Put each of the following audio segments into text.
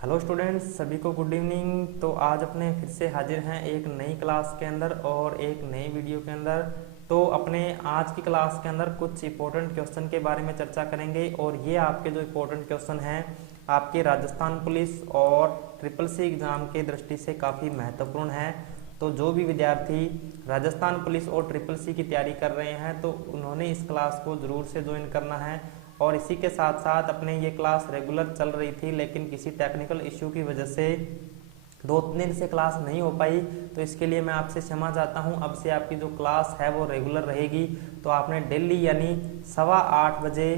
Hello students, सभी को good evening. तो आज अपने फिर से हाजिर हैं एक नई क्लास के अंदर और एक नई वीडियो के अंदर। तो अपने आज की क्लास के अंदर कुछ इंपॉर्टेंट क्वेश्चन के बारे में चर्चा करेंगे और ये आपके जो इंपॉर्टेंट क्वेश्चन हैं आपके राजस्थान पुलिस और ट्रिपल सी एग्ज़ाम के दृष्टि से काफ़ी महत्वपूर्ण है। तो जो भी विद्यार्थी राजस्थान पुलिस और ट्रिपल सी की तैयारी कर रहे हैं तो उन्होंने इस क्लास को ज़रूर से ज्वाइन करना है। और इसी के साथ साथ अपने ये क्लास रेगुलर चल रही थी, लेकिन किसी टेक्निकल इश्यू की वजह से 2-3 दिन से क्लास नहीं हो पाई। तो इसके लिए मैं आपसे क्षमा चाहता हूँ। अब से आपकी जो क्लास है वो रेगुलर रहेगी। तो आपने डेली यानी 8:15 बजे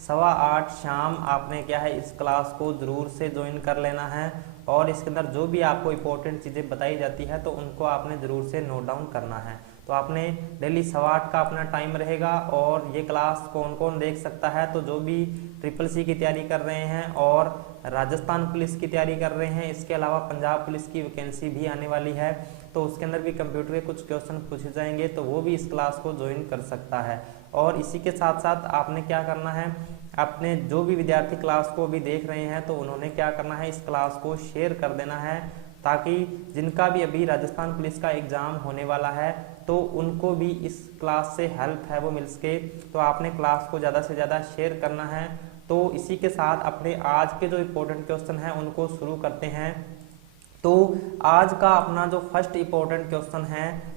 8:15 शाम आपने क्या है इस क्लास को ज़रूर से ज्वाइन कर लेना है। और इसके अंदर जो भी आपको इंपॉर्टेंट चीज़ें बताई जाती है तो उनको आपने ज़रूर से नोट डाउन करना है। तो आपने डेली 8:15 का अपना टाइम रहेगा। और ये क्लास कौन कौन देख सकता है, तो जो भी ट्रिपल सी की तैयारी कर रहे हैं और राजस्थान पुलिस की तैयारी कर रहे हैं, इसके अलावा पंजाब पुलिस की वैकेंसी भी आने वाली है तो उसके अंदर भी कंप्यूटर के कुछ क्वेश्चन पूछे जाएंगे, तो वो भी इस क्लास को ज्वाइन कर सकता है। और इसी के साथ साथ आपने क्या करना है, अपने जो भी विद्यार्थी क्लास को अभी देख रहे हैं तो उन्होंने क्या करना है, इस क्लास को शेयर कर देना है ताकि जिनका भी अभी राजस्थान पुलिस का एग्जाम होने वाला है तो उनको भी इस क्लास से हेल्प है वो मिल सके। तो आपने क्लास को ज़्यादा से ज़्यादा शेयर करना है। तो इसी के साथ अपने आज के जो इम्पोर्टेंट क्वेश्चन हैं उनको शुरू करते हैं। तो आज का अपना जो फर्स्ट इम्पोर्टेंट क्वेश्चन है,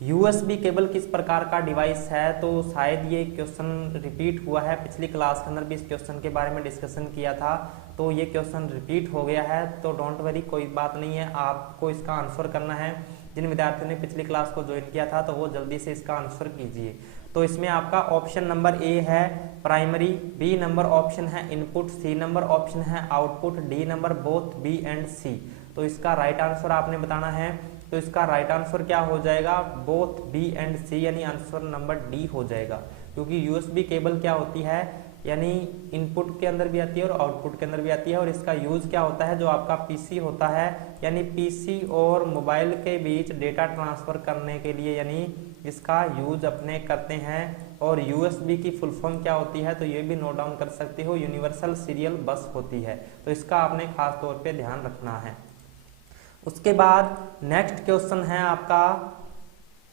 यूएसबी केबल किस प्रकार का डिवाइस है। तो शायद ये क्वेश्चन रिपीट हुआ है, पिछली क्लास के अंदर भी इस क्वेश्चन के बारे में डिस्कशन किया था तो ये क्वेश्चन रिपीट हो गया है। तो डोंट वरी, कोई बात नहीं है, आपको इसका आंसर करना है। जिन विद्यार्थियों ने पिछली क्लास को ज्वाइन किया था तो वो जल्दी से इसका आंसर कीजिए। तो इसमें आपका ऑप्शन नंबर ए है प्राइमरी, बी नंबर ऑप्शन है इनपुट, सी नंबर ऑप्शन है output, D number both B and C. तो इसका राइट आंसर आपने बताना है। तो इसका राइट आंसर क्या हो जाएगा, बोथ बी एंड सी, यानी आंसर नंबर डी हो जाएगा। क्योंकि यूएसबी केबल क्या होती है, यानी इनपुट के अंदर भी आती है और आउटपुट के अंदर भी आती है। और इसका यूज क्या होता है, जो आपका पीसी होता है यानी पीसी और मोबाइल के बीच डेटा ट्रांसफर करने के लिए यानी इसका यूज अपने करते हैं। और यूएसबी की फुल फॉर्म क्या होती है, तो ये भी नोट डाउन कर सकते हो, यूनिवर्सल सीरियल बस होती है। तो इसका आपने खास तौर पे ध्यान रखना है। उसके बाद नेक्स्ट क्वेश्चन है आपका,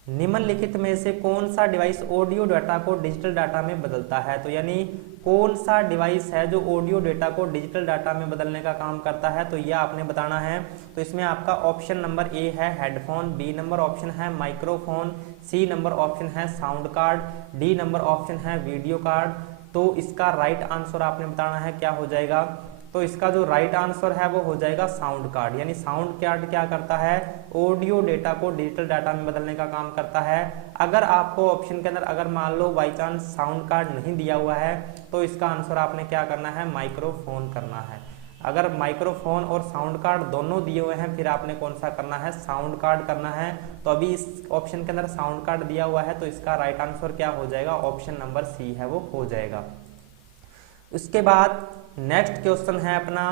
निम्नलिखित में से कौन सा डिवाइस ऑडियो डाटा को डिजिटल डाटा में बदलता है। तो यानी कौन सा डिवाइस है जो ऑडियो डाटा को डिजिटल डाटा में बदलने का काम करता है, तो यह आपने बताना है। तो इसमें आपका ऑप्शन नंबर ए है हेडफोन, बी नंबर ऑप्शन है माइक्रोफोन, सी नंबर ऑप्शन है sound card, D number option है वीडियो कार्ड। तो इसका राइट आंसर आपने बताना है क्या हो जाएगा। तो इसका जो राइट आंसर है वो हो जाएगा साउंड कार्ड। यानी साउंड कार्ड क्या करता है, ऑडियो डेटा को डिजिटल डाटा में बदलने का काम करता है। अगर आपको ऑप्शन के अंदर अगर मान लो बाई चांस साउंड कार्ड नहीं दिया हुआ है तो इसका आंसर आपने क्या करना है, माइक्रोफोन करना है। अगर माइक्रोफोन और साउंड कार्ड दोनों दिए हुए हैं फिर आपने कौन सा करना है, साउंड कार्ड करना है। तो अभी इस ऑप्शन के अंदर साउंड कार्ड दिया हुआ है तो इसका राइट आंसर क्या हो जाएगा, ऑप्शन नंबर सी है वो हो जाएगा। उसके बाद नेक्स्ट क्वेश्चन है अपना,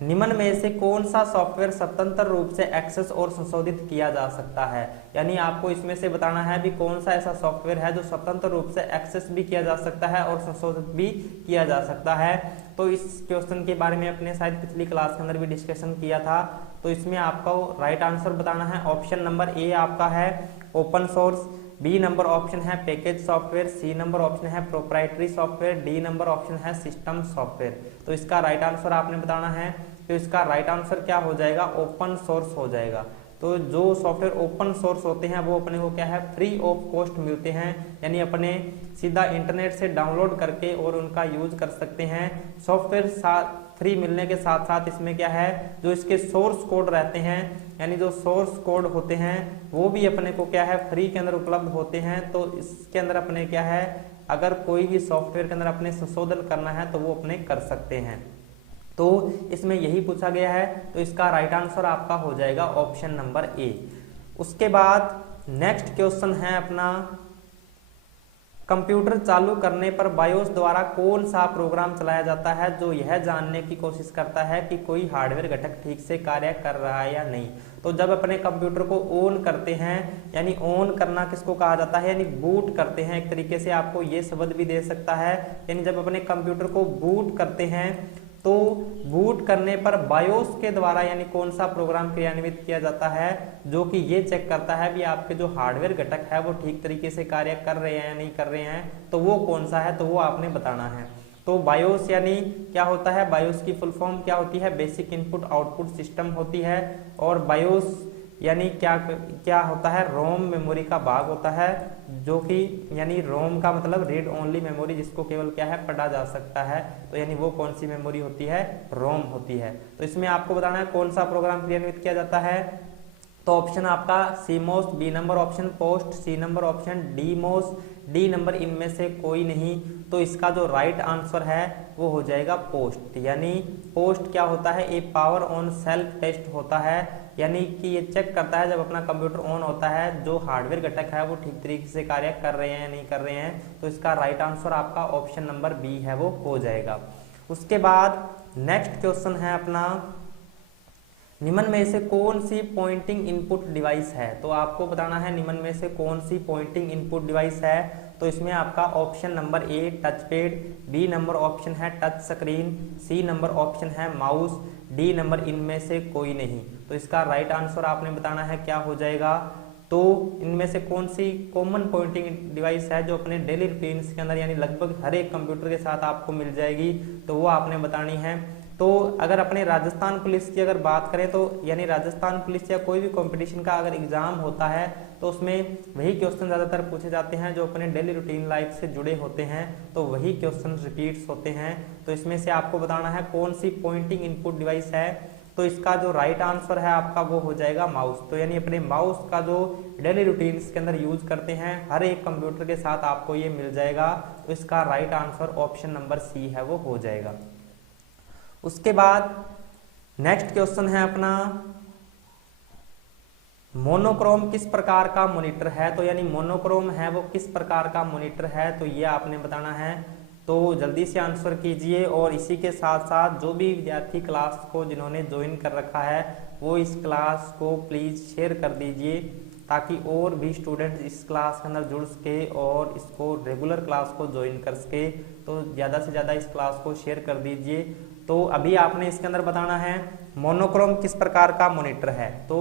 निम्न में से कौन सा सॉफ्टवेयर स्वतंत्र रूप से एक्सेस और संशोधित किया जा सकता है। यानी आपको इसमें से बताना है भी कौन सा ऐसा सॉफ्टवेयर है जो स्वतंत्र रूप से एक्सेस भी किया जा सकता है और संशोधित भी किया जा सकता है। तो इस क्वेश्चन के बारे में अपने शायद पिछली क्लास के अंदर भी डिस्कशन किया था। तो इसमें आपको राइट आंसर बताना है। ऑप्शन नंबर ए आपका है open source, B number option है package software, C number option है proprietary software, D number option है सिस्टम सॉफ्टवेयर। तो इसका राइट आंसर आपने बताना है। तो इसका राइट आंसर क्या हो जाएगा, ओपन सोर्स हो जाएगा। तो जो सॉफ्टवेयर ओपन सोर्स होते हैं वो अपने को क्या है, फ्री ऑफ कॉस्ट मिलते हैं, यानी अपने सीधा इंटरनेट से डाउनलोड करके और उनका यूज कर सकते हैं। सॉफ्टवेयर फ्री मिलने के साथ साथ इसमें क्या है, जो इसके सोर्स कोड रहते हैं यानी जो सोर्स कोड होते हैं वो भी अपने को क्या है फ्री के अंदर उपलब्ध होते हैं। तो इसके अंदर अपने क्या है, अगर कोई भी सॉफ्टवेयर के अंदर अपने संशोधन करना है तो वो अपने कर सकते हैं। तो इसमें यही पूछा गया है। तो इसका राइट आंसर आपका हो जाएगा ऑप्शन नंबर ए। उसके बाद नेक्स्ट क्वेश्चन है अपना, कंप्यूटर चालू करने पर बायोस द्वारा कौन सा प्रोग्राम चलाया जाता है जो यह जानने की कोशिश करता है कि कोई हार्डवेयर घटक ठीक से कार्य कर रहा है या नहीं। तो जब अपने कंप्यूटर को ऑन करते हैं, यानी ऑन करना किसको कहा जाता है, यानी बूट करते हैं, एक तरीके से आपको ये शब्द भी दे सकता है। यानी जब अपने कंप्यूटर को बूट करते हैं तो बूट करने पर बायोस के द्वारा यानी कौन सा प्रोग्राम क्रियान्वित किया जाता है जो कि ये चेक करता है भी आपके जो हार्डवेयर घटक है वो ठीक तरीके से कार्य कर रहे हैं या नहीं कर रहे हैं, तो वो कौन सा है, तो वो आपने बताना है। तो बायोस यानी क्या होता है, बायोस की फुल फॉर्म क्या होती है, बेसिक इनपुट आउटपुट सिस्टम होती है। और बायोस यानी क्या होता है, रोम मेमोरी का भाग होता है, जो कि यानी रोम का मतलब रीड ओनली मेमोरी, जिसको केवल क्या है, पढ़ा जा सकता है। तो यानी वो कौन सी मेमोरी होती है, रोम होती है। तो इसमें आपको बताना है कौन सा प्रोग्राम क्रियान्वित किया जाता है। तो ऑप्शन आपका CMOS, B number option POST, C number option D MOS, D number इनमें से कोई नहीं। तो इसका जो राइट आंसर है वो हो जाएगा पोस्ट। यानी पोस्ट क्या होता है, ए पावर ऑन सेल्फ टेस्ट होता है, यानी कि ये चेक करता है जब अपना कंप्यूटर ऑन होता है जो हार्डवेयर घटक है वो ठीक तरीके से कार्य कर रहे हैं या नहीं कर रहे हैं। तो इसका राइट आंसर आपका ऑप्शन नंबर बी है वो हो जाएगा। उसके बाद नेक्स्ट क्वेश्चन है अपना, निम्न में से कौन सी पॉइंटिंग इनपुट डिवाइस है। तो आपको बताना है निम्न में से कौन सी पॉइंटिंग इनपुट डिवाइस है। तो इसमें आपका option number A touch pad, B number option है touch screen, C number option है माउस, डी नंबर इनमें से कोई नहीं। तो इसका राइट आंसर आपने बताना है क्या हो जाएगा। तो इनमें से कौन सी कॉमन पॉइंटिंग डिवाइस है जो अपने डेली रूटीन्स के अंदर यानी लगभग हर एक कंप्यूटर के साथ आपको मिल जाएगी, तो वो आपने बतानी है। तो अगर अपने राजस्थान पुलिस की अगर बात करें तो यानी राजस्थान पुलिस या कोई भी कंपटीशन का अगर एग्जाम होता है तो उसमें वही क्वेश्चन ज़्यादातर पूछे जाते हैं जो अपने डेली रूटीन लाइफ से जुड़े होते हैं, तो वही क्वेश्चन रिपीट्स होते हैं। तो इसमें से आपको बताना है कौन सी पॉइंटिंग इनपुट डिवाइस है। तो इसका जो राइट आंसर है आपका वो हो जाएगा माउस। तो यानी अपने माउस का जो डेली रूटीन्स के अंदर यूज करते हैं हर एक कंप्यूटर के साथ आपको ये मिल जाएगा। तो इसका right answer option number C है वो हो जाएगा। उसके बाद नेक्स्ट क्वेश्चन है अपना, मोनोक्रोम किस प्रकार का मॉनिटर है। तो यानी मोनोक्रोम है वो किस प्रकार का मॉनिटर है, तो ये आपने बताना है। तो जल्दी से आंसर कीजिए और इसी के साथ साथ जो भी विद्यार्थी क्लास को जिन्होंने ज्वाइन कर रखा है वो इस क्लास को प्लीज़ शेयर कर दीजिए ताकि और भी स्टूडेंट इस क्लास के अंदर जुड़ सके और इसको रेगुलर क्लास को ज्वाइन कर सके। तो ज़्यादा से ज़्यादा इस क्लास को शेयर कर दीजिए। तो अभी आपने इसके अंदर बताना है मोनोक्रोम किस प्रकार का मॉनिटर है। तो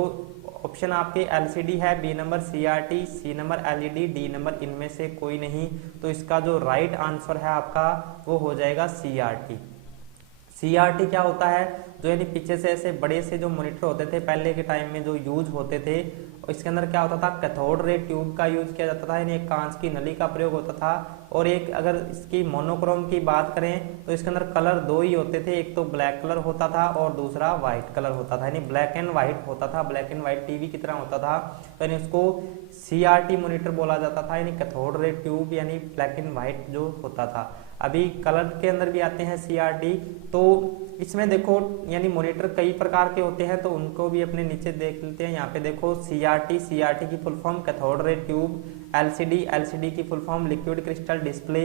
ऑप्शन आपके एलसीडी है, B number CRT, C number LED, D number इनमें से कोई नहीं। तो इसका जो राइट आंसर है आपका वो हो जाएगा सीआरटी। सीआरटी क्या होता है, जो यानी पीछे से ऐसे बड़े से जो मॉनिटर होते थे पहले के टाइम में जो यूज होते थे, इसके अंदर क्या होता था, कैथोड रे ट्यूब का यूज किया जाता था, यानी एक कांच की नली का प्रयोग होता था। और एक अगर इसकी मोनोक्रोम की बात करें तो इसके अंदर कलर दो ही होते थे, एक तो ब्लैक कलर होता था और दूसरा व्हाइट कलर होता था, यानी ब्लैक एंड व्हाइट होता था, ब्लैक एंड व्हाइट टीवी की तरह होता था। तो यानी उसको सीआरटी मॉनिटर बोला जाता था, यानी कैथोड रे ट्यूब यानी ब्लैक एंड व्हाइट जो होता था। अभी कलर के अंदर भी आते हैं सीआरटी। तो इसमें देखो यानी मॉनिटर कई प्रकार के होते हैं, तो उनको भी अपने नीचे देख लेते हैं। यहाँ पे देखो सीआरटी, सीआरटी की full form cathode ray tube, LCD, LCD की full form liquid crystal display,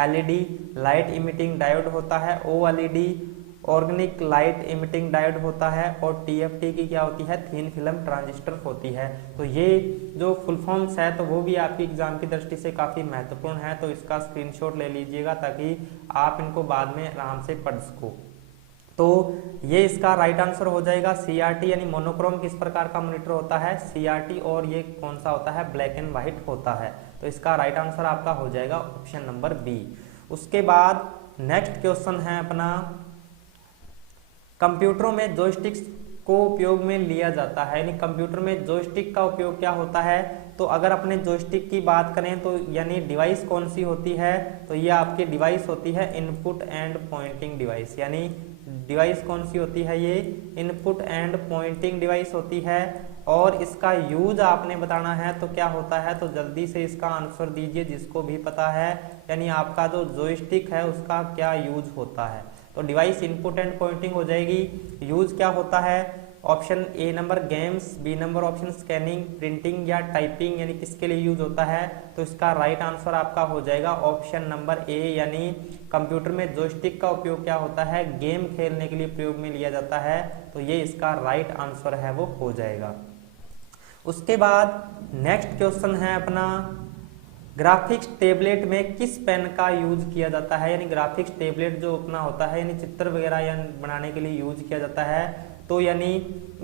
LED light emitting diode होता है, OLED organic light emitting diode होता है, और टीएफटी की क्या होती है, थिन फिल्म ट्रांजिस्टर होती है। तो ये जो फुल फॉर्म्स है तो वो भी आपकी एग्जाम की दृष्टि से काफी महत्वपूर्ण है, तो इसका स्क्रीनशॉट ले लीजिएगा ताकि आप इनको बाद में आराम से पढ़ सको। तो ये इसका राइट आंसर हो जाएगा सीआरटी, यानी मोनोक्रोम किस प्रकार का मॉनिटर होता है सीआरटी, और ये कौन सा होता है, ब्लैक एंड व्हाइट होता है। तो इसका राइट आंसर आपका हो जाएगा ऑप्शन नंबर बी। उसके बाद नेक्स्ट क्वेश्चन है अपना, कंप्यूटरों में जॉयस्टिक्स को उपयोग में लिया जाता है, यानी कंप्यूटर में जॉयस्टिक का उपयोग क्या होता है। तो अगर अपने जॉयस्टिक की बात करें तो यानी डिवाइस कौन सी होती है, तो ये आपकी डिवाइस होती है इनपुट एंड पॉइंटिंग डिवाइस। यानी डिवाइस कौन सी होती है, ये इनपुट एंड पॉइंटिंग डिवाइस होती है। और इसका यूज आपने बताना है तो क्या होता है, तो जल्दी से इसका आंसर दीजिए जिसको भी पता है, यानी आपका जो जॉयस्टिक है उसका क्या यूज होता है। तो डिवाइस इनपुट एंड पॉइंटिंग हो जाएगी। यूज क्या होता है, option A number games, B number option scanning, printing या टाइपिंग, यानी किसके लिए यूज होता है। तो इसका राइट आंसर आपका हो जाएगा ऑप्शन नंबर ए, यानी कंप्यूटर में जॉयस्टिक का उपयोग क्या होता है, गेम खेलने के लिए प्रयोग में लिया जाता है। तो ये इसका राइट आंसर है वो हो जाएगा। उसके बाद नेक्स्ट क्वेश्चन है अपना, ग्राफिक्स टेबलेट में किस पेन का यूज किया जाता है, यानी ग्राफिक्स टेबलेट जो अपना होता है यानी चित्र वगैरह या बनाने के लिए यूज किया जाता है, तो यानी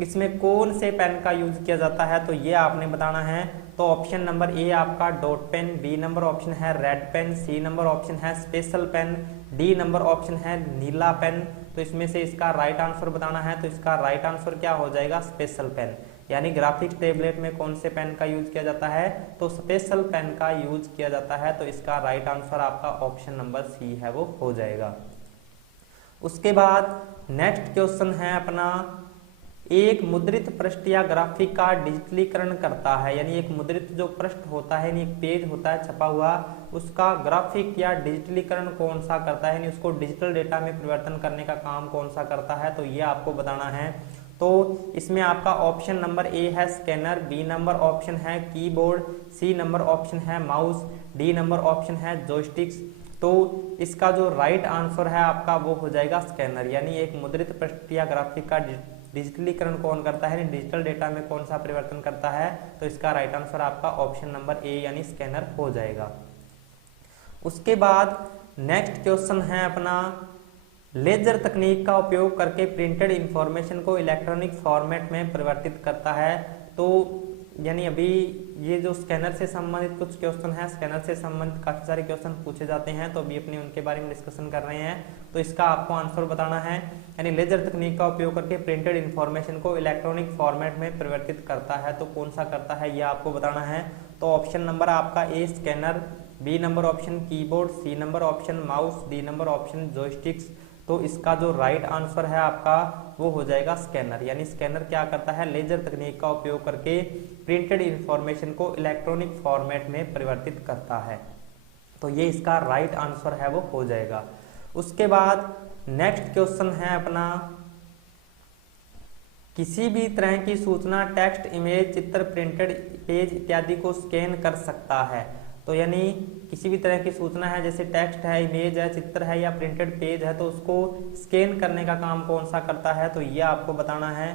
इसमें कौन से पेन का यूज किया जाता है, तो ये आपने बताना है। तो ऑप्शन नंबर ए आपका dot pen, B number option है red pen, C number option है special pen, D number option है नीला पेन। तो इसमें से इसका राइट आंसर बताना है, तो इसका राइट आंसर क्या हो जाएगा, स्पेशल पेन। यानी ग्राफिक्स टेबलेट में कौन से पेन का यूज किया जाता है, तो स्पेशल पेन का यूज किया जाता है। तो इसका राइट आंसर आपका ऑप्शन नंबर सी है वो हो जाएगा। उसके बाद नेक्स्ट क्वेश्चन है अपना, एक मुद्रित पृष्ठ या ग्राफिक का डिजिटलीकरण करता है, यानी एक मुद्रित जो पृष्ठ होता है यानी एक पेज होता है छपा हुआ, उसका ग्राफिक या डिजिटलीकरण कौन सा करता है, यानी उसको डिजिटल डेटा में परिवर्तन करने का काम कौन सा करता है, तो ये आपको बताना है। तो इसमें आपका ऑप्शन नंबर ए है स्कैनर, बी नंबर ऑप्शन है कीबोर्ड, सी नंबर ऑप्शन है माउस, डी नंबर ऑप्शन है जॉयस्टिक्स। तो इसका जो राइट आंसर है आपका वो हो जाएगा स्कैनर। यानी एक मुद्रित पृष्ठ या ग्राफिक का डिजिटलीकरण कौन करता है, डिजिटल डेटा में कौन सा परिवर्तन करता है, तो इसका राइट आंसर आपका ऑप्शन नंबर ए यानी स्कैनर हो जाएगा। उसके बाद नेक्स्ट क्वेश्चन है अपना, लेजर तकनीक का उपयोग करके प्रिंटेड इंफॉर्मेशन को इलेक्ट्रॉनिक फॉर्मेट में परिवर्तित करता है। तो यानी अभी ये जो स्कैनर से संबंधित कुछ क्वेश्चन है, स्कैनर से संबंधित काफी सारे क्वेश्चन पूछे जाते हैं, तो अभी अपने उनके बारे में डिस्कशन कर रहे हैं। तो इसका आपको आंसर बताना है, यानी लेजर तकनीक का उपयोग करके प्रिंटेड इंफॉर्मेशन को इलेक्ट्रॉनिक फॉर्मेट में परिवर्तित करता है, तो कौन सा करता है ये आपको बताना है। तो ऑप्शन नंबर आपका A scanner, B number option keyboard, C number option mouse, D number option joysticks. तो इसका जो राइट आंसर है आपका वो हो जाएगा स्कैनर। यानी स्कैनर क्या करता है, लेजर तकनीक का उपयोग करके प्रिंटेड इंफॉर्मेशन को इलेक्ट्रॉनिक फॉर्मेट में परिवर्तित करता है। तो ये इसका राइट आंसर है वो हो जाएगा। उसके बाद नेक्स्ट क्वेश्चन है अपना, किसी भी तरह की सूचना टेक्स्ट, इमेज, चित्र, प्रिंटेड पेज इत्यादि को स्कैन कर सकता है। तो यानी किसी भी तरह की सूचना है, जैसे टेक्स्ट है, इमेज है, चित्र है या प्रिंटेड पेज है, तो उसको स्कैन करने का काम कौन सा करता है, तो ये आपको बताना है।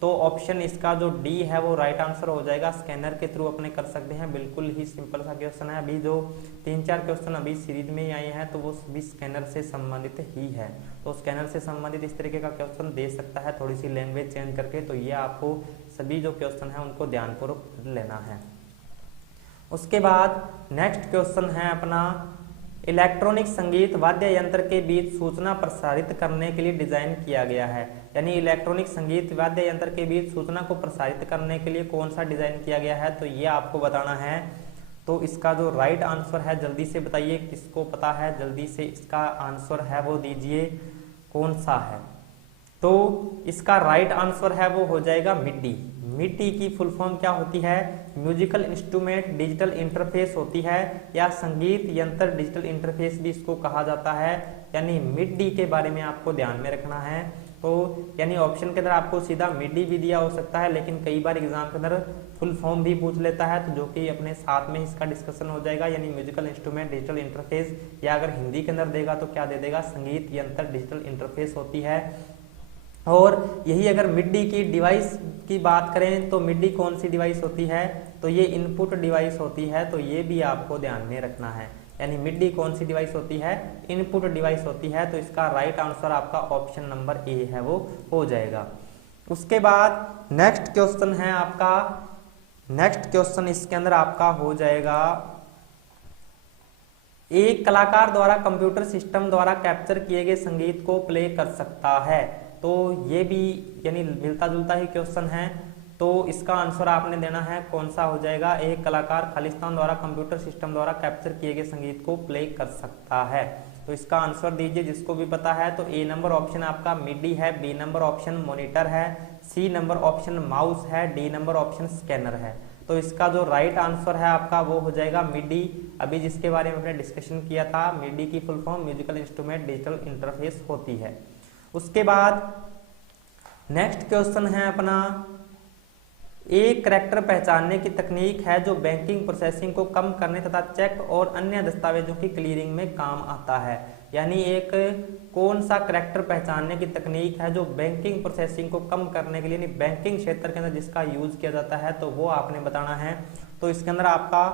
तो ऑप्शन इसका जो डी है वो राइट आंसर हो जाएगा। स्कैनर के थ्रू अपने कर सकते हैं, बिल्कुल ही सिंपल सा क्वेश्चन है। अभी जो 3-4 क्वेश्चन अभी सीरीज में ही आए हैं तो वो भी स्कैनर से संबंधित ही है। तो स्कैनर से संबंधित इस तरीके का क्वेश्चन दे सकता है, थोड़ी सी लैंग्वेज चेंज करके। तो ये आपको सभी जो क्वेश्चन है उनको ध्यानपूर्वक लेना है। उसके बाद नेक्स्ट क्वेश्चन है अपना, इलेक्ट्रॉनिक संगीत वाद्य यंत्र के बीच सूचना प्रसारित करने के लिए डिजाइन किया गया है। यानी इलेक्ट्रॉनिक संगीत वाद्य यंत्र के बीच सूचना को प्रसारित करने के लिए कौन सा डिजाइन किया गया है, तो ये आपको बताना है। तो इसका जो राइट आंसर है, जल्दी से बताइए किसको पता है, जल्दी से इसका आंसर है वो दीजिए, कौन सा है। तो इसका राइट आंसर है वो हो जाएगा मिडी। मिडी की फुल फॉर्म क्या होती है, म्यूजिकल इंस्ट्रूमेंट डिजिटल इंटरफेस होती है, या संगीत यंत्र डिजिटल इंटरफेस भी इसको कहा जाता है। यानी मिडी के बारे में आपको ध्यान में रखना है। तो यानी ऑप्शन के अंदर आपको सीधा मिडी भी दिया हो सकता है, लेकिन कई बार एग्जाम के अंदर फुल फॉर्म भी पूछ लेता है, तो जो कि अपने साथ में इसका डिस्कशन हो जाएगा। यानी म्यूजिकल इंस्ट्रूमेंट डिजिटल इंटरफेस, या अगर हिंदी के अंदर देगा तो क्या दे देगा, संगीत यंत्र डिजिटल इंटरफेस होती है। और यही अगर मिडी की डिवाइस की बात करें तो मिडी कौन सी डिवाइस होती है, तो ये इनपुट डिवाइस होती है। तो ये भी आपको ध्यान में रखना है। यानी मिडी कौन सी डिवाइस होती है, इनपुट डिवाइस होती है। तो इसका राइट आंसर आपका ऑप्शन नंबर ए है वो हो जाएगा। उसके बाद नेक्स्ट क्वेश्चन है आपका, नेक्स्ट क्वेश्चन इसके अंदर आपका हो जाएगा, एक कलाकार द्वारा कंप्यूटर सिस्टम द्वारा कैप्चर किए गए संगीत को प्ले कर सकता है। तो ये भी यानी मिलता जुलता ही क्वेश्चन है। तो इसका आंसर आपने देना है, कौन सा हो जाएगा, एक कलाकार खालिस्तान द्वारा कंप्यूटर सिस्टम द्वारा कैप्चर किए गए संगीत को प्ले कर सकता है। तो इसका आंसर दीजिए जिसको भी पता है। तो ए नंबर ऑप्शन आपका मिडी है, बी नंबर ऑप्शन मॉनिटर है, सी नंबर ऑप्शन माउस है, डी नंबर ऑप्शन स्कैनर है। तो इसका जो राइट आंसर है आपका वो हो जाएगा मिडी। अभी जिसके बारे में हमने डिस्कशन किया था, मिडी की full form musical instrument digital interface होती है। उसके बाद नेक्स्ट क्वेश्चन है अपना, एक करैक्टर पहचानने की तकनीक है जो बैंकिंग प्रोसेसिंग को कम करने तथा चेक और अन्य दस्तावेजों की क्लियरिंग में काम आता है। यानी एक कौन सा करैक्टर पहचानने की तकनीक है जो बैंकिंग प्रोसेसिंग को कम करने के लिए, यानी बैंकिंग क्षेत्र के अंदर जिसका यूज किया जाता है, तो वो आपने बताना है। तो इसके अंदर आपका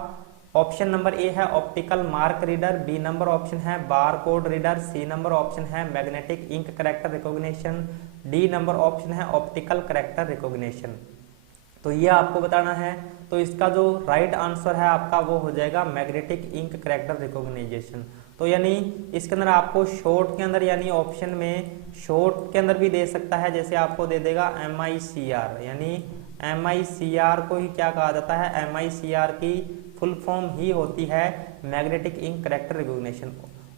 ऑप्शन नंबर ए है optical mark reader, B number option है bar code reader, C number option है magnetic ink character recognition, D number option है ऑप्टिकल कैरेक्टर रिकॉग्निशन। तो ये आपको बताना है। तो इसका जो राइट आंसर है आपका वो हो जाएगा मैग्नेटिक इंक कैरेक्टर रिकॉग्निशन। तो यानी इसके अंदर आपको शॉर्ट के अंदर यानी ऑप्शन में शॉर्ट के अंदर भी दे सकता है, जैसे आपको दे देगा MICR, यानी MICR को ही क्या कहा जाता है, MICR की फुल फॉर्म ही होती है magnetic ink character recognition.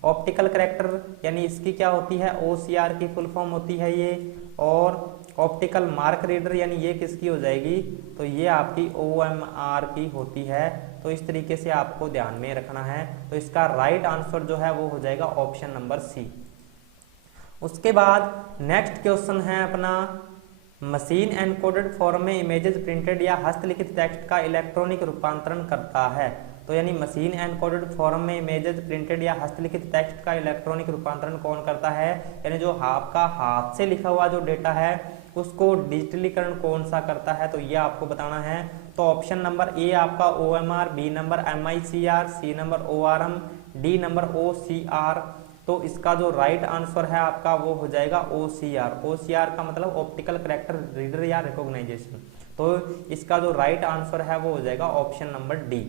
Optical character यानी इसकी क्या होती है, OCR की फुल फॉर्म होती है ये, और ऑप्टिकल मार्क रीडर यानी ये किसकी हो जाएगी, तो ये आपकी OMR की होती है। तो इस तरीके से आपको ध्यान में रखना है। तो इसका राइट आंसर जो है वो हो जाएगा ऑप्शन नंबर सी। उसके बाद नेक्स्ट क्वेश्चन है अपना, मशीन एनकोडेड फॉर्म में इमेजेस प्रिंटेड या हस्तलिखित टेक्स्ट का इलेक्ट्रॉनिक रूपांतरण करता है। तो यानी मशीन एनकोडेड फॉर्म में इमेजेस प्रिंटेड या हस्तलिखित टेक्स्ट का इलेक्ट्रॉनिक रूपांतरण कौन करता है, यानी जो आपका हाथ से लिखा हुआ जो डेटा है उसको डिजिटलीकरण कौन सा करता है, तो ये आपको बताना है। तो ऑप्शन नंबर ए आपका OMR, B number MICR, C number ORM, D number OCR। तो इसका जो राइट आंसर है आपका वो हो जाएगा OCR। OCR का मतलब ऑप्टिकल कैरेक्टर रीडर या रिकॉग्नाइजेशन। तो इसका जो राइट आंसर है वो हो जाएगा ऑप्शन नंबर डी।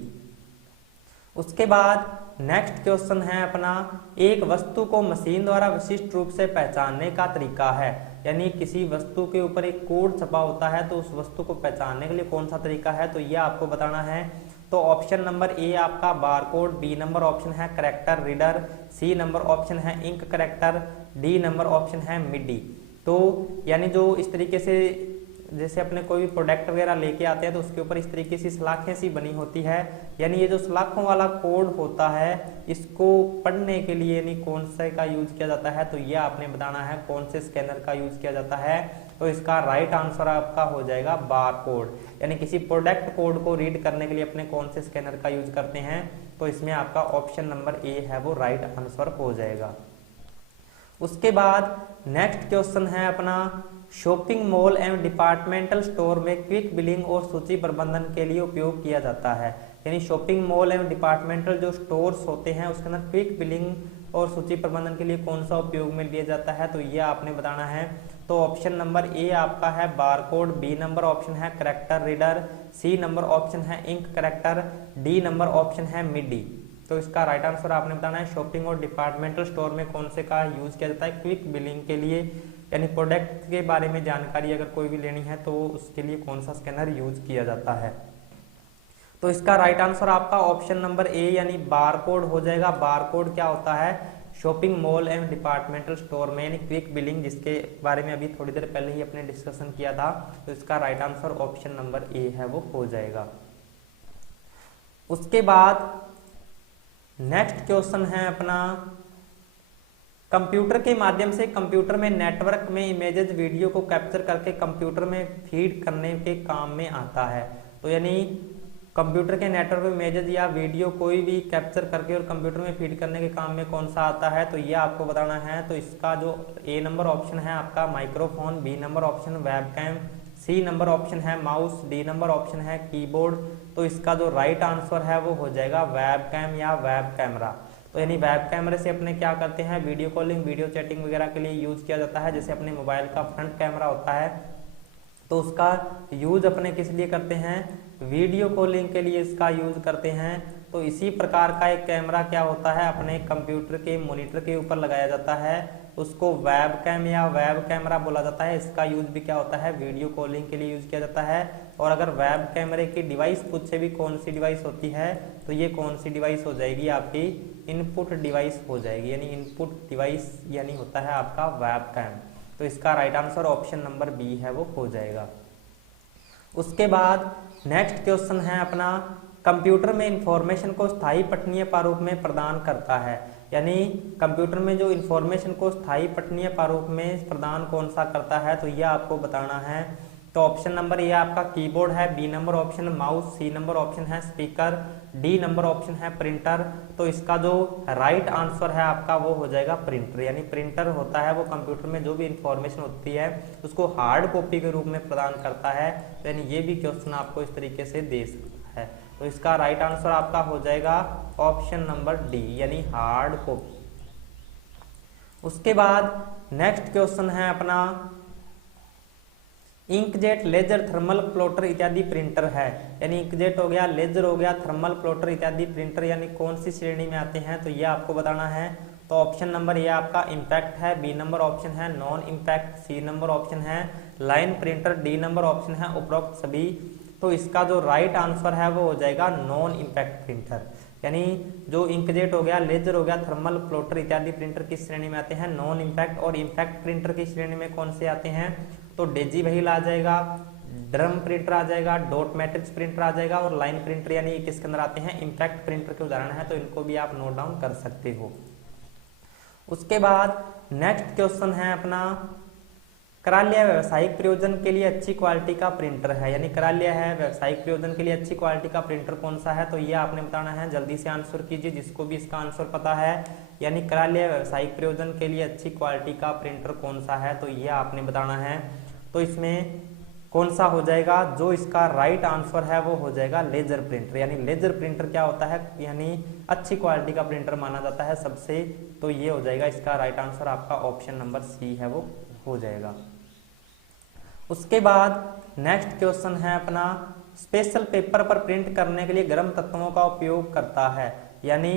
उसके बाद नेक्स्ट क्वेश्चन है अपना, एक वस्तु को मशीन द्वारा विशिष्ट रूप से पहचानने का तरीका है, यानी किसी वस्तु के ऊपर एक कोड छपा होता है तो उस वस्तु को पहचानने के लिए कौन सा तरीका है, तो ये आपको बताना है। तो ऑप्शन नंबर ए आपका बारकोड, बी नंबर ऑप्शन है character reader, C number option है ink character, D number option है मिडी। तो यानी जो इस तरीके से जैसे अपने कोई भी प्रोडक्ट वगैरह लेके आते हैं तो उसके ऊपर इस तरीके से सलाखें सी बनी होती है, यानी ये जो सलाखों वाला कोड होता है इसको पढ़ने के लिए यानी कौन से का यूज किया जाता है, तो ये आपने बताना है कौन से स्कैनर का यूज किया जाता है। तो इसका राइट आंसर आपका हो जाएगा बारकोड, यानी किसी प्रोडक्ट कोड को रीड करने के लिए अपने कौन से स्कैनर का यूज करते हैं, तो इसमें आपका ऑप्शन नंबर ए है वो राइट आंसर हो जाएगा। उसके बाद नेक्स्ट क्वेश्चन है अपना, शॉपिंग मॉल एवं डिपार्टमेंटल स्टोर में क्विक बिलिंग और सूची प्रबंधन के लिए उपयोग किया जाता है, यानी शॉपिंग मॉल एवं डिपार्टमेंटल जो स्टोर्स होते हैं उसके अंदर क्विक बिलिंग और सूची प्रबंधन के लिए कौन सा उपयोग में लिया जाता है, तो ये आपने बताना है। तो ऑप्शन नंबर ए आपका है बारकोड, बी नंबर ऑप्शन है character reader, C number option है ink character, D number option है मिडी। तो इसका राइट आंसर आपने बताना है शॉपिंग और डिपार्टमेंटल स्टोर में कौन से का यूज किया जाता है क्विक बिलिंग के लिए, यानी प्रोडक्ट के बारे में जानकारी अगर कोई भी लेनी है तो उसके लिए कौन सा स्कैनर यूज किया जाता है। तो इसका राइट आंसर आपका ऑप्शन नंबर ए यानी बारकोड हो जाएगा। बारकोड क्या होता है, shopping mall and departmental store में यानी क्विक बिलिंग, जिसके बारे में अभी थोड़ी देर पहले ही अपने डिस्कशन किया था। तो इसका right answer option number A है वो हो जाएगा। उसके बाद नेक्स्ट क्वेश्चन है अपना, कंप्यूटर के माध्यम से कंप्यूटर में नेटवर्क में इमेजेस वीडियो को कैप्चर करके कंप्यूटर में फीड करने के काम में आता है। तो यानी कंप्यूटर के नेटवर्क में इमेजेस या वीडियो कोई भी कैप्चर करके और कंप्यूटर में फीड करने के काम में कौन सा आता है, तो ये आपको बताना है। तो इसका जो ए नंबर ऑप्शन है आपका microphone, B number option webcam, C number option है माउस, डी नंबर ऑप्शन है कीबोर्ड। तो इसका जो राइट आंसर है वो हो जाएगा वेबकैम या वेब कैमरा। तो यानी वेब कैमरे से अपने क्या करते हैं, वीडियो कॉलिंग वीडियो चैटिंग वगैरह के लिए यूज किया जाता है। जैसे अपने मोबाइल का फ्रंट कैमरा होता है तो उसका यूज अपने किस लिए करते हैं, वीडियो कॉलिंग के लिए इसका यूज करते हैं। तो इसी प्रकार का एक कैमरा क्या होता है अपने कंप्यूटर के मॉनिटर के ऊपर लगाया जाता है, उसको वेब कैम या वेब कैमरा बोला जाता है। इसका यूज भी क्या होता है, वीडियो कॉलिंग के लिए यूज किया जाता है। और अगर वेब कैमरे की डिवाइस पूछे भी कौन सी डिवाइस होती है, तो ये कौन सी डिवाइस हो जाएगी आपकी इनपुट डिवाइस हो जाएगी, यानी इनपुट डिवाइस यानी होता है आपका वेब कैम। तो इसका right answer option number B है वो हो जाएगा। उसके बाद नेक्स्ट क्वेश्चन है अपना, कंप्यूटर में इंफॉर्मेशन को स्थायी पठनीय प्रारूप में प्रदान करता है, यानी कंप्यूटर में जो इंफॉर्मेशन को स्थायी पठनीय प्रारूप में प्रदान कौन सा करता है, तो यह आपको बताना है। तो ऑप्शन नंबर ए आपका कीबोर्ड है, B number option mouse, C number option है स्पीकर, डी नंबर ऑप्शन है प्रिंटर। तो इसका जो राइट आंसर है आपका वो हो जाएगा प्रिंटर, यानी प्रिंटर होता है वो कंप्यूटर में जो भी इंफॉर्मेशन होती है उसको हार्ड कॉपी के रूप में प्रदान करता है। यानी ये भी क्वेश्चन आपको इस तरीके से दे सकता है। तो इसका राइट आंसर आपका हो जाएगा ऑप्शन नंबर डी यानी हार्ड कॉपी। उसके बाद नेक्स्ट क्वेश्चन है अपना इंकजेट, लेजर, थर्मल प्लॉटर इत्यादि प्रिंटर है, यानी इंकजेट हो गया, लेजर हो गया, थर्मल प्लॉटर इत्यादि प्रिंटर यानी कौन सी श्रेणी में आते हैं, तो ये आपको बताना है। तो ऑप्शन नंबर ये आपका इम्पैक्ट है, बी नंबर ऑप्शन है non impact, C number option है line printer, D number option है उपरोक्त सभी। तो इसका जो राइट आंसर है वो हो जाएगा नॉन इम्पैक्ट प्रिंटर, यानी जो इंकजेट हो गया, लेजर हो गया, थर्मल प्लॉटर इत्यादि प्रिंटर किस श्रेणी में आते हैं, नॉन इम्पैक्ट। और इम्पैक्ट प्रिंटर की श्रेणी में कौन से आते हैं, तो डेजी व्हील आ जाएगा, ड्रम प्रिंटर आ जाएगा, डॉट मैट्रिक्स प्रिंटर आ जाएगा और लाइन प्रिंटर यानी किसके अंदर आते हैं, इम्पैक्ट प्रिंटर के उदाहरण है, तो इनको भी आप नोट डाउन कर सकते हो। उसके बाद नेक्स्ट क्वेश्चन है अपना करालिया व्यावसायिक प्रयोजन के लिए अच्छी क्वालिटी का प्रिंटर है, यानी करालिया है व्यावसायिक प्रयोजन के लिए अच्छी क्वालिटी का प्रिंटर कौन सा है, तो ये आपने बताना है। जल्दी से आंसर कीजिए जिसको भी इसका आंसर पता है, यानी करालिया व्यावसायिक प्रयोजन के लिए अच्छी क्वालिटी का प्रिंटर कौन सा है, तो ये आपने बताना है। तो इसमें कौन सा हो जाएगा, जो इसका राइट आंसर है वो हो जाएगा लेजर प्रिंटर, यानी लेजर प्रिंटर क्या होता है, यानी अच्छी क्वालिटी का प्रिंटर माना जाता है सबसे, तो ये हो जाएगा इसका राइट आंसर आपका ऑप्शन नंबर सी है वो हो जाएगा। उसके बाद नेक्स्ट क्वेश्चन है अपना स्पेशल पेपर पर प्रिंट करने के लिए गर्म तत्वों का उपयोग करता है, यानी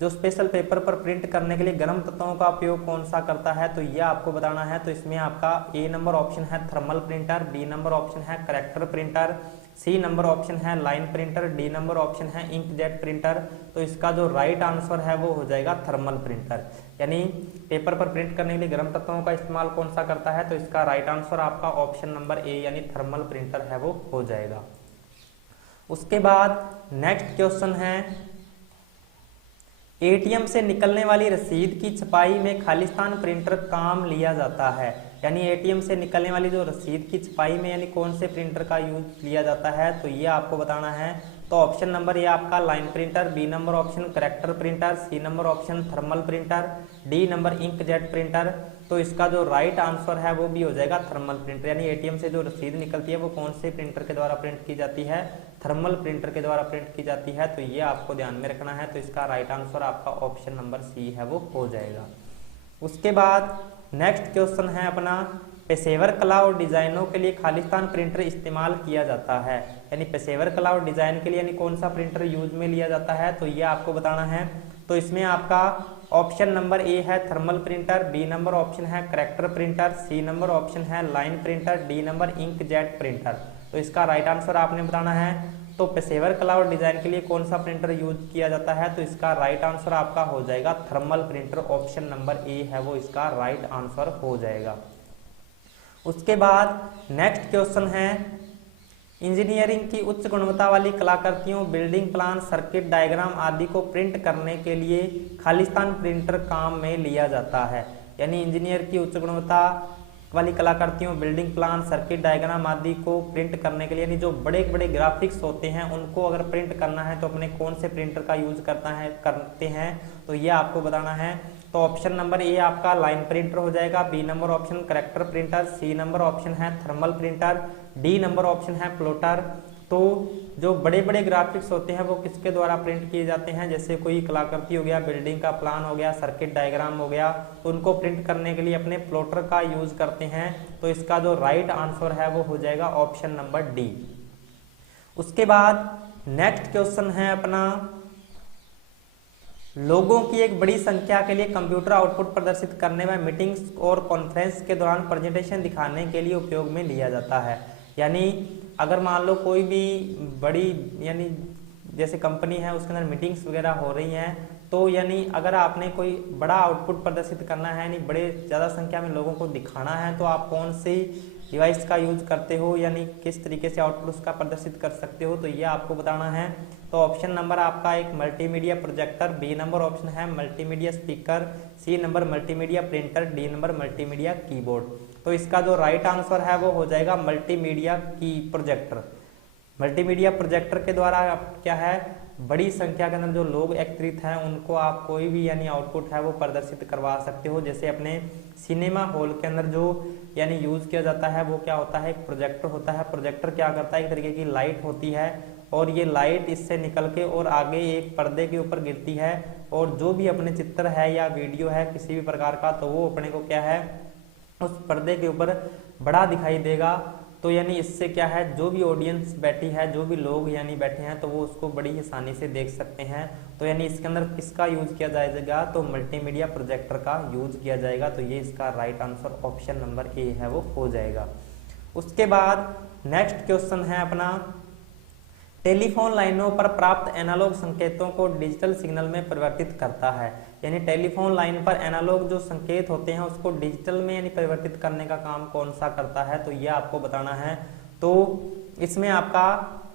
जो स्पेशल पेपर पर प्रिंट करने के लिए गर्म तत्वों का उपयोग कौन सा करता है, तो यह आपको बताना है। तो इसमें आपका ए नंबर ऑप्शन है thermal printer, B number option है character printer, C number option है line printer, D number option है इंकजेट प्रिंटर। तो इसका जो राइट आंसर है वो हो जाएगा थर्मल प्रिंटर, यानी पेपर पर प्रिंट करने के लिए गर्म तत्वों का इस्तेमाल कौन सा करता है, तो इसका राइट आंसर आपका ऑप्शन नंबर ए यानी थर्मल प्रिंटर है वो हो जाएगा। उसके बाद नेक्स्ट क्वेश्चन है एटीएम से निकलने वाली रसीद की छपाई में खालिस्तान प्रिंटर काम लिया जाता है, यानी एटीएम से निकलने वाली जो रसीद की छपाई में यानी कौन से प्रिंटर का यूज लिया जाता है, तो ये आपको बताना है। तो ऑप्शन नंबर ये आपका line printer, B number option character printer, C number option thermal printer, D number inkjet printer. तो इसका जो राइट आंसर है वो भी हो जाएगा थर्मल प्रिंटर, यानी एटीएम से जो रसीद निकलती है वो कौन से प्रिंटर के द्वारा प्रिंट की जाती है, थर्मल प्रिंटर के द्वारा प्रिंट की जाती है। तो ये आपको ध्यान में रखना है, तो इसका राइट आंसर आपका ऑप्शन नंबर सी है वो हो जाएगा। उसके बाद नेक्स्ट क्वेश्चन है अपना पेशेवर कला और डिजाइनों के लिए खालिस्तान प्रिंटर इस्तेमाल किया जाता है, यानी पेशेवर कला और डिजाइन के लिए यानी कौन सा प्रिंटर यूज में लिया जाता है, तो ये आपको बताना है। तो इसमें आपका ऑप्शन नंबर ए है thermal printer, B number option है character printer, C number option है line printer, D number inkjet printer. तो इसका राइट आंसर आपने बताना है। तो पेशेवर कला और डिजाइन के लिए कौन सा प्रिंटर यूज किया जाता है, तो इसका राइट आंसर आपका हो जाएगा thermal printer, option number A है वो इसका राइट आंसर हो जाएगा। उसके बाद नेक्स्ट क्वेश्चन है इंजीनियरिंग की उच्च गुणवत्ता वाली कलाकृतियों, बिल्डिंग प्लान, सर्किट डायग्राम आदि को प्रिंट करने के लिए खालिस्तान प्रिंटर काम में लिया जाता है, यानी इंजीनियर की उच्च गुणवत्ता वाली कलाकृतियों, बिल्डिंग प्लान, सर्किट डायग्राम आदि को प्रिंट करने के लिए यानी जो बड़े बड़े ग्राफिक्स होते हैं उनको अगर प्रिंट करना है तो अपने कौन से प्रिंटर का यूज करते हैं, तो ये आपको बताना है। तो ऑप्शन नंबर ए आपका लाइन प्रिंटर हो जाएगा, B number option character printer, C number option है thermal printer, D number option है प्लॉटर। तो जो बड़े बड़े ग्राफिक्स होते हैं वो किसके द्वारा प्रिंट किए जाते हैं, जैसे कोई कलाकृति हो गया, बिल्डिंग का प्लान हो गया, सर्किट डायग्राम हो गया, तो उनको प्रिंट करने के लिए अपने प्लॉटर का यूज करते हैं। तो इसका जो राइट आंसर है वो हो जाएगा ऑप्शन नंबर डी। उसके बाद नेक्स्ट क्वेश्चन है अपना लोगों की एक बड़ी संख्या के लिए कंप्यूटर आउटपुट प्रदर्शित करने में मीटिंग्स और कॉन्फ्रेंस के दौरान प्रेजेंटेशन दिखाने के लिए उपयोग में लिया जाता है, यानी अगर मान लो कोई भी बड़ी यानी जैसे कंपनी है उसके अंदर मीटिंग्स वगैरह हो रही हैं, तो यानी अगर आपने कोई बड़ा आउटपुट प्रदर्शित करना है यानी बड़े ज़्यादा संख्या में लोगों को दिखाना है, तो आप कौन सी डिवाइस का यूज करते हो, यानी किस तरीके से आउटपुट उसका प्रदर्शित कर सकते हो, तो ये आपको बताना है। तो ऑप्शन नंबर आपका एक multimedia projector, B number option है multimedia speaker, C number multimedia printer, D number multimedia keyboard. तो इसका जो राइट आंसर है वो हो जाएगा मल्टीमीडिया की प्रोजेक्टर। मल्टीमीडिया प्रोजेक्टर के द्वारा क्या है, बड़ी संख्या के अंदर जो लोग एकत्रित हैं उनको आप कोई भी यानी आउटपुट है वो प्रदर्शित करवा सकते हो। जैसे अपने सिनेमा हॉल के अंदर जो यानी यूज किया जाता है वो क्या होता है, एक प्रोजेक्टर होता है। प्रोजेक्टर क्या करता है, एक तरीके की लाइट होती है और ये लाइट इससे निकल के और आगे एक पर्दे के ऊपर गिरती है, और जो भी अपने चित्र है या वीडियो है किसी भी प्रकार का, तो वो अपने को क्या है उस पर्दे के ऊपर बड़ा दिखाई देगा। तो यानी इससे क्या है, जो भी ऑडियंस बैठी है, जो भी लोग यानी बैठे हैं, तो वो उसको बड़ी आसानी से देख सकते हैं। तो यानी इसके अंदर किसका यूज किया जाएगा, तो मल्टीमीडिया प्रोजेक्टर का यूज किया जाएगा। तो ये इसका right answer option number A है वो हो जाएगा। उसके बाद नेक्स्ट क्वेश्चन है अपना, टेलीफोन लाइनों पर प्राप्त एनालॉग संकेतों को डिजिटल सिग्नल में परिवर्तित करता है। यानी टेलीफोन लाइन पर एनालॉग जो संकेत होते हैं उसको डिजिटल में यानी परिवर्तित करने का काम कौन सा करता है, तो ये आपको बताना है। तो इसमें आपका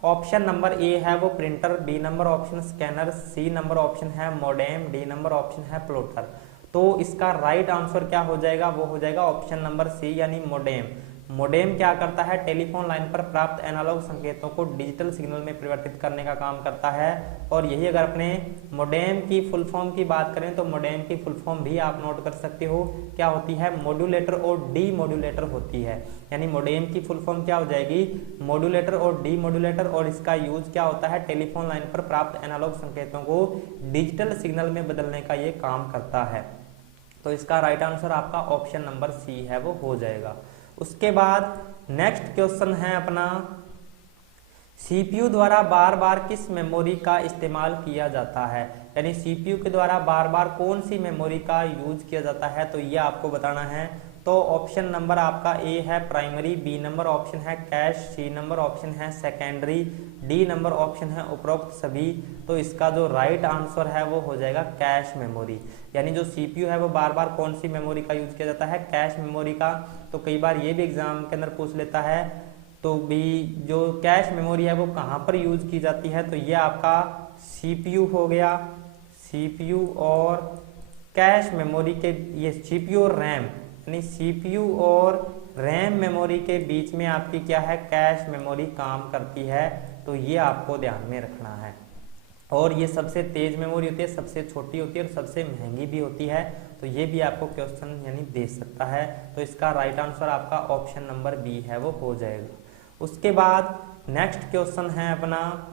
ऑप्शन नंबर ए है वो printer, B number option scanner, C number option है मोडेम, डी नंबर ऑप्शन है प्लॉटर। तो इसका राइट आंसर क्या हो जाएगा, वो हो जाएगा ऑप्शन नंबर सी यानी मोडेम। मोडेम क्या करता है, टेलीफोन लाइन पर प्राप्त एनालॉग संकेतों को डिजिटल सिग्नल में परिवर्तित करने का काम करता है। और यही अगर अपने मोडेम की फुल फॉर्म की बात करें तो मोडेम की फुल फॉर्म भी आप नोट कर सकते हो, क्या होती है, मॉड्यूलेटर और डी मॉड्यूलेटर होती है। यानी मोडेम की फुल फॉर्म क्या हो जाएगी, मॉड्यूलेटर और डी मॉड्यूलेटर, और इसका यूज क्या होता है, टेलीफोन लाइन पर प्राप्त एनालॉग संकेतों को डिजिटल सिग्नल में बदलने का ये काम करता है। तो इसका राइट आंसर आपका ऑप्शन नंबर सी है वो हो जाएगा। उसके बाद नेक्स्ट क्वेश्चन है अपना, सीपीयू द्वारा बार बार किस मेमोरी का इस्तेमाल किया जाता है। यानी सीपीयू के द्वारा बार बार कौन सी मेमोरी का यूज किया जाता है, तो ये आपको बताना है। तो ऑप्शन नंबर आपका ए है प्राइमरी, बी नंबर ऑप्शन है कैश, सी नंबर ऑप्शन है सेकेंडरी, डी नंबर ऑप्शन है उपरोक्त सभी। तो इसका जो राइट आंसर है वो हो जाएगा कैश मेमोरी। यानी जो सीपीयू है वो बार बार कौन सी मेमोरी का यूज किया जाता है, कैश मेमोरी का। तो कई बार ये भी एग्जाम के अंदर पूछ लेता है, तो भी जो कैश मेमोरी है वो कहाँ पर यूज की जाती है, तो ये आपका सीपीयू हो गया। सीपीयू और कैश मेमोरी के, ये सीपीयू और रैम, यानी सीपीयू और रैम मेमोरी के बीच में आपकी क्या है, कैश मेमोरी काम करती है। तो ये आपको ध्यान में रखना है। और ये सबसे तेज मेमोरी होती है, सबसे छोटी होती है और सबसे महंगी भी होती है। तो ये भी आपको क्वेश्चन यानी दे सकता है। तो इसका राइट आंसर आपका ऑप्शन नंबर बी है वो हो जाएगा। उसके बाद नेक्स्ट क्वेश्चन है अपना,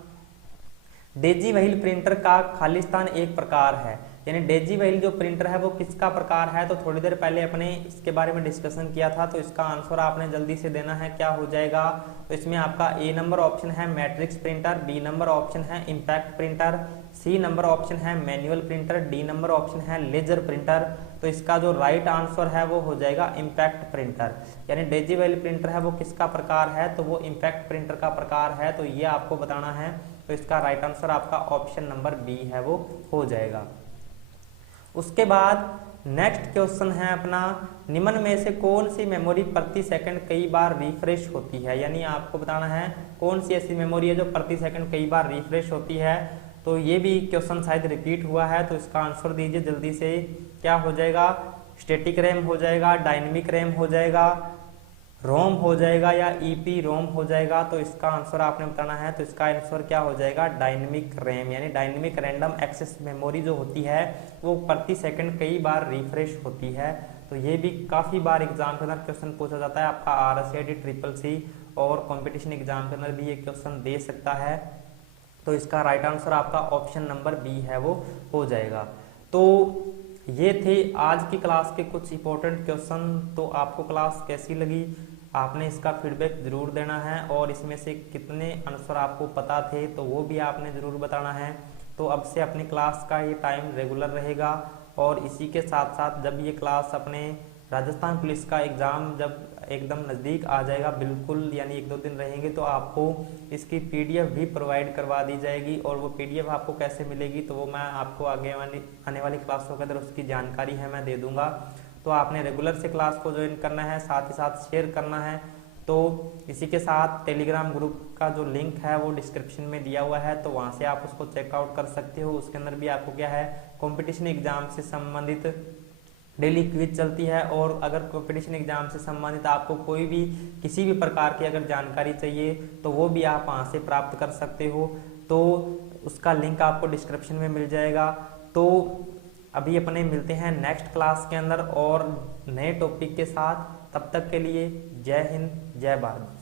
डेजी व्हील प्रिंटर का खालिस्तान एक प्रकार है। यानी डेजी व्हील जो प्रिंटर है वो किसका प्रकार है, तो थोड़ी देर पहले अपने इसके बारे में डिस्कशन किया था। तो इसका आंसर आपने जल्दी से देना है, क्या हो जाएगा। तो इसमें आपका ए नंबर ऑप्शन है matrix printer, B number option है impact printer, C number option है manual printer, D number option है लेजर प्रिंटर। तो इसका जो राइट आंसर है वो हो जाएगा इम्पैक्ट प्रिंटर। यानी डेजी व्हील प्रिंटर है वो किसका प्रकार है, तो वो इम्पैक्ट प्रिंटर का प्रकार है। तो ये आपको बताना है। तो इसका राइट आंसर आपका ऑप्शन नंबर बी है वो हो जाएगा। उसके बाद नेक्स्ट क्वेश्चन है अपना, निम्न में से कौन सी मेमोरी प्रति सेकंड कई बार रिफ्रेश होती है। यानी आपको बताना है कौन सी ऐसी मेमोरी है जो प्रति सेकंड कई बार रिफ्रेश होती है। तो ये भी क्वेश्चन शायद रिपीट हुआ है, तो इसका आंसर दीजिए जल्दी से। क्या हो जाएगा, स्टैटिक रैम हो जाएगा, डायनेमिक रैम हो जाएगा, रोम हो जाएगा या ईपी रोम हो जाएगा। तो इसका आंसर आपने बताना है। तो इसका आंसर क्या हो जाएगा, डायनेमिक रैम, यानी डायनेमिक रैंडम एक्सेस मेमोरी जो होती है वो प्रति सेकंड कई बार रिफ्रेश होती है। तो ये भी काफी बार एग्जाम के अंदर क्वेश्चन पूछा जाता है। आपका RSIT ट्रिपल सी और कंपटीशन एग्जाम के अंदर भी ये क्वेश्चन दे सकता है। तो इसका राइट आंसर आपका ऑप्शन नंबर बी है वो हो जाएगा। तो ये थे आज की क्लास के कुछ इंपॉर्टेंट क्वेश्चन। तो आपको क्लास कैसी लगी, आपने इसका फीडबैक जरूर देना है, और इसमें से कितने आंसर आपको पता थे तो वो भी आपने जरूर बताना है। तो अब से अपनी क्लास का ये टाइम रेगुलर रहेगा, और इसी के साथ साथ जब ये क्लास अपने राजस्थान पुलिस का एग्ज़ाम जब एकदम नज़दीक आ जाएगा, बिल्कुल यानी 1-2 दिन रहेंगे, तो आपको इसकी PDF भी प्रोवाइड करवा दी जाएगी। और वो PDF आपको कैसे मिलेगी, तो वो मैं आपको आगे आने वाली क्लासों के अंदर उसकी जानकारी है मैं दे दूंगा। तो आपने रेगुलर से क्लास को ज्वाइन करना है, साथ ही साथ शेयर करना है। तो इसी के साथ टेलीग्राम ग्रुप का जो लिंक है वो डिस्क्रिप्शन में दिया हुआ है, तो वहाँ से आप उसको चेकआउट कर सकते हो। उसके अंदर भी आपको क्या है, कंपटीशन एग्जाम से संबंधित डेली क्विज चलती है, और अगर कंपटीशन एग्जाम से संबंधित आपको कोई भी किसी भी प्रकार की अगर जानकारी चाहिए तो वो भी आप वहाँ से प्राप्त कर सकते हो। तो उसका लिंक आपको डिस्क्रिप्शन में मिल जाएगा। तो अभी अपने मिलते हैं नेक्स्ट क्लास के अंदर और नए टॉपिक के साथ। तब तक के लिए जय हिंद, जय भारत।